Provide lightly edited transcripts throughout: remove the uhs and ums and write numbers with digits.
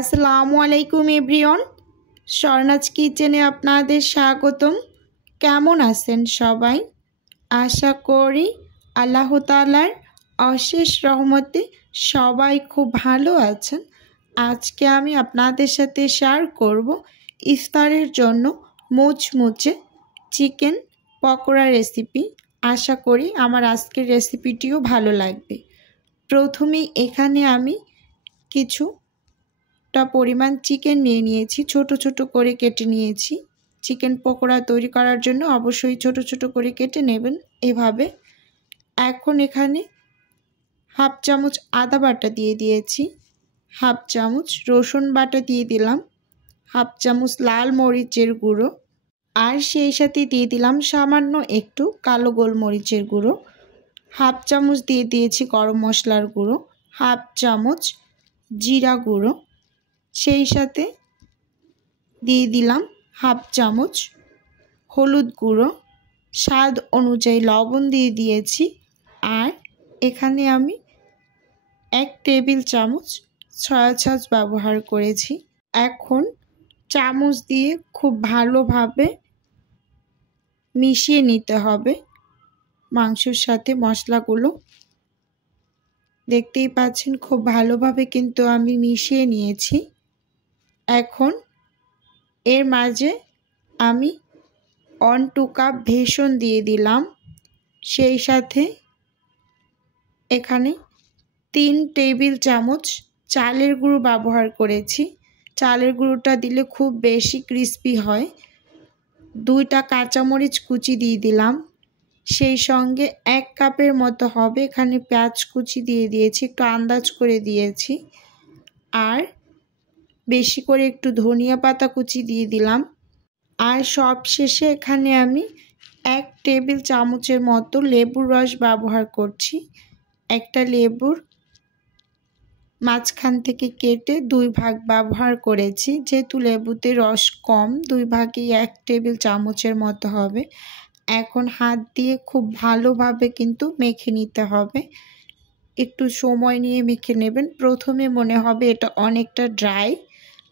আসসালামু আলাইকুম এভরিওয়ান, স্বর্ণাজ কিচেনে আপনাদের স্বাগতম। কেমন আছেন সবাই? আশা করি আল্লাহ তাআলার অশেষ রহমতে সবাই খুব ভালো আছেন। আজকে আমি আপনাদের সাথে শেয়ার করব ইফতারের জন্য মুচমুচে চিকেন পকোড়া রেসিপি। আশা করি আমার আজকের রেসিপিটিও ভালো লাগবে। প্রথমেই এখানে আমি কিছুটা পরিমাণ চিকেন নিয়ে নিয়েছি, ছোট ছোট করে কেটে নিয়েছি। চিকেন পকোড়া তৈরি করার জন্য অবশ্যই ছোট ছোট করে কেটে নেবেন এভাবে। এখন এখানে হাফ চামচ আদা বাটা দিয়ে দিয়েছি, হাফ চামচ রসুন বাটা দিয়ে দিলাম, হাফ চামচ লাল মরিচের গুঁড়ো, আর সেই সাথে দিয়ে দিলাম সামান্য একটু কালো গোলমরিচের গুঁড়ো, হাফ চামচ দিয়ে দিয়েছি গরম মশলার গুঁড়ো, হাফ চামচ জিরা গুঁড়ো, সেই সাথে দিয়ে দিলাম হাফ চামচ হলুদ গুঁড়ো, স্বাদ অনুযায়ী লবণ দিয়ে দিয়েছি, আর এখানে আমি 1 টেবিল চামচ সয়া সস ব্যবহার করেছি। এখন চামচ দিয়ে খুব ভালোভাবে মিশিয়ে নিতে হবে মাংসের সাথে মশলাগুলো। দেখতেই পাচ্ছেন খুব ভালোভাবে কিন্তু আমি মিশিয়ে নিয়েছি। এখন এর মাঝে আমি 1-2 কাপ বেসন দিয়ে দিলাম, সেই সাথে এখানে 3 টেবিল চামচ চালের গুঁড়ো ব্যবহার করেছি। চালের গুঁড়োটা দিলে খুব বেশি ক্রিস্পি হয়। 2টা কাঁচামরিচ কুচি দিয়ে দিলাম, সেই সঙ্গে 1 কাপের মতো হবে এখানে পেঁয়াজ কুচি দিয়ে দিয়েছি, একটু আন্দাজ করে দিয়েছি, আর বেশি করে একটু ধনিয়া পাতা কুচি দিয়ে দিলাম। আর সবশেষে এখানে আমি 1 টেবিল চামচের মতো লেবুর রস ব্যবহার করছি। একটা লেবুর মাঝখান থেকে কেটে 2 ভাগ ব্যবহার করেছি, যেহেতু লেবুতে রস কম 2 ভাগই 1 টেবিল চামচের মতো হবে। এখন হাত দিয়ে খুব ভালোভাবে কিন্তু মেখে নিতে হবে, একটু সময় নিয়ে মেখে নেবেন। প্রথমে মনে হবে এটা অনেকটা ড্রাই,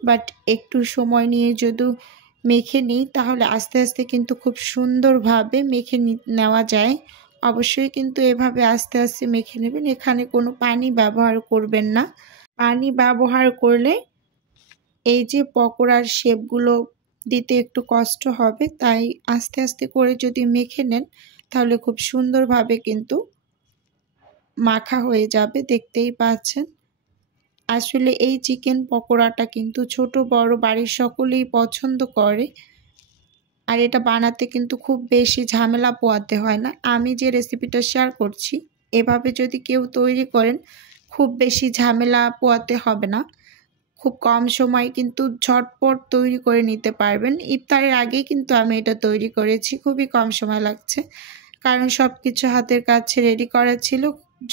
বাট একটু সময় নিয়ে যদি মেখে নিই তাহলে আস্তে আস্তে কিন্তু খুব সুন্দরভাবে মেখে নেওয়া যায়। অবশ্যই কিন্তু এভাবে আস্তে আস্তে মেখে নেবেন, এখানে কোনো পানি ব্যবহার করবেন না। পানি ব্যবহার করলে এই যে পকোড়ার শেপগুলো দিতে একটু কষ্ট হবে, তাই আস্তে আস্তে করে যদি মেখে নেন তাহলে খুব সুন্দরভাবে কিন্তু মাখা হয়ে যাবে। দেখতেই পাচ্ছেন আসলে এই চিকেন পকোড়াটা কিন্তু ছোট বড় বাড়ির সকলেই পছন্দ করে, আর এটা বানাতে কিন্তু খুব বেশি ঝামেলা পোহাতে হয় না। আমি যে রেসিপিটা শেয়ার করছি এভাবে যদি কেউ তৈরি করেন খুব বেশি ঝামেলা পোহাতে হবে না, খুব কম সময় কিন্তু ঝটপট তৈরি করে নিতে পারবেন। ইফতারের আগেই কিন্তু আমি এটা তৈরি করেছি, খুবই কম সময় লাগছে, কারণ সব কিছু হাতের কাছে রেডি করা ছিল।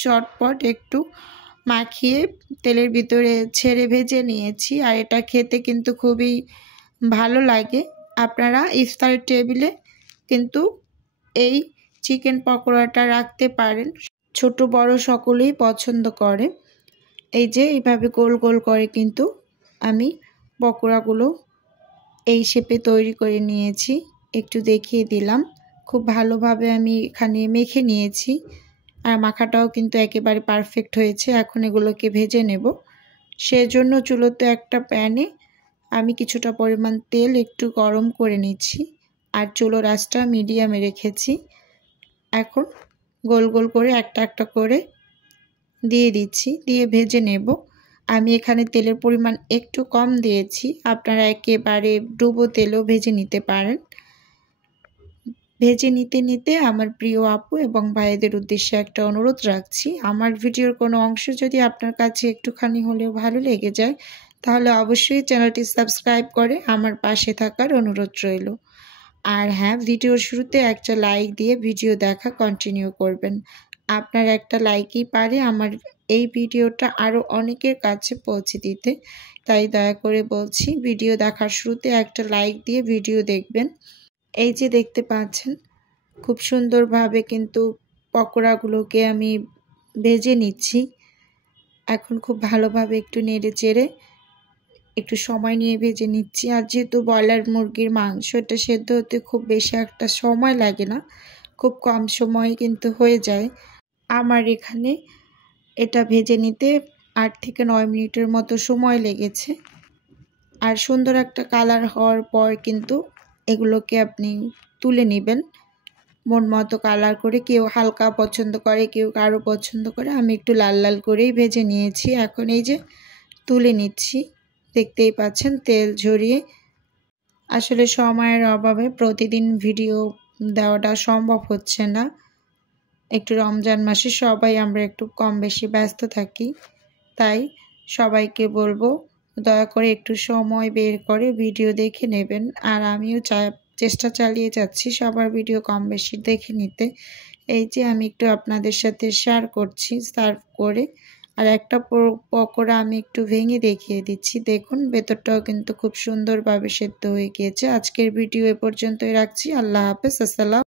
ঝটপট একটু মাখিয়ে তেলের ভিতরে ছেড়ে ভেজে নিয়েছি, আর এটা খেতে কিন্তু খুবই ভালো লাগে। আপনারা ইফতারের টেবিলে কিন্তু এই চিকেন পকোড়াটা রাখতে পারেন, ছোট বড় সকলেই পছন্দ করে। এই যে এইভাবে গোল গোল করে কিন্তু আমি পকোড়াগুলো এই শেপে তৈরি করে নিয়েছি, একটু দেখিয়ে দিলাম। খুব ভালোভাবে আমি এখানে মেখে নিয়েছি, আর মাখাটাও কিন্তু একেবারে পারফেক্ট হয়েছে। এখন এগুলোকে ভেজে নেব, সেজন্য চুলোতে একটা প্যানে আমি কিছুটা পরিমাণ তেল একটু গরম করে নিচ্ছি, আর চুলোর আঁচটা মিডিয়ামে রেখেছি। এখন গোল গোল করে একটা একটা করে দিয়ে দিচ্ছি, দিয়ে ভেজে নেব। আমি এখানে তেলের পরিমাণ একটু কম দিয়েছি, আপনারা একেবারে ডুবো তেলেও ভেজে নিতে পারেন। ভেজে নিতে নিতে আমার প্রিয় আপু এবং ভাইদের উদ্দেশ্যে একটা অনুরোধ রাখছি, আমার ভিডিওর কোনো অংশ যদি আপনার কাছে একটুখানি হলেও ভালো লেগে যায় তাহলে অবশ্যই চ্যানেলটি সাবস্ক্রাইব করে আমার পাশে থাকার অনুরোধ রইল। আর হ্যাঁ, ভিডিওর শুরুতে একটা লাইক দিয়ে ভিডিও দেখা কন্টিনিউ করবেন। আপনার একটা লাইকই পারে আমার এই ভিডিওটা আরও অনেকের কাছে পৌঁছে দিতে, তাই দয়া করে বলছি ভিডিও দেখার শুরুতে একটা লাইক দিয়ে ভিডিও দেখবেন। এই যে দেখতে পাচ্ছেন খুব সুন্দরভাবে কিন্তু পকোড়াগুলোকে আমি ভেজে নিচ্ছি। এখন খুব ভালোভাবে একটু নেড়ে চেড়ে একটু সময় নিয়ে ভেজে নিচ্ছি। আর যেহেতু ব্রয়লার মুরগির মাংস, এটা সেদ্ধ হতে খুব বেশি একটা সময় লাগে না, খুব কম সময়ে কিন্তু হয়ে যায়। আমার এখানে এটা ভেজে নিতে 8 থেকে 9 মিনিটের মতো সময় লেগেছে। আর সুন্দর একটা কালার হওয়ার পর কিন্তু এগুলোকে আপনি তুলে নেবেন মন মতো কালার করে। কেউ হালকা পছন্দ করে, কেউ গাঢ় পছন্দ করে। আমি একটু লাল লাল করেই ভেজে নিয়েছি। এখন এই যে তুলে নিচ্ছি, দেখতেই পাচ্ছেন তেল ঝরিয়ে। আসলে সময়ের অভাবে প্রতিদিন ভিডিও দেওয়াটা সম্ভব হচ্ছে না। একটু রমজান মাসে সবাই আমরা একটু কম বেশি ব্যস্ত থাকি, তাই সবাইকে বলবো দয়া করে একটু সময় বের করে ভিডিও দেখে নেবেন। আর আমিও চেষ্টা চালিয়ে যাচ্ছি সবার ভিডিও কম বেশি দেখে নিতে। এই যে আমি একটু আপনাদের সাথে শেয়ার করছি সার্ভ করে। আর একটা পকোড়া আমি একটু ভেঙে দেখিয়ে দিচ্ছি। দেখুন ভেতরটাও কিন্তু খুব সুন্দরভাবে সেদ্ধ হয়ে গিয়েছে। আজকের ভিডিও এ পর্যন্তই রাখছি। আল্লাহ হাফেজ। আসসালাম।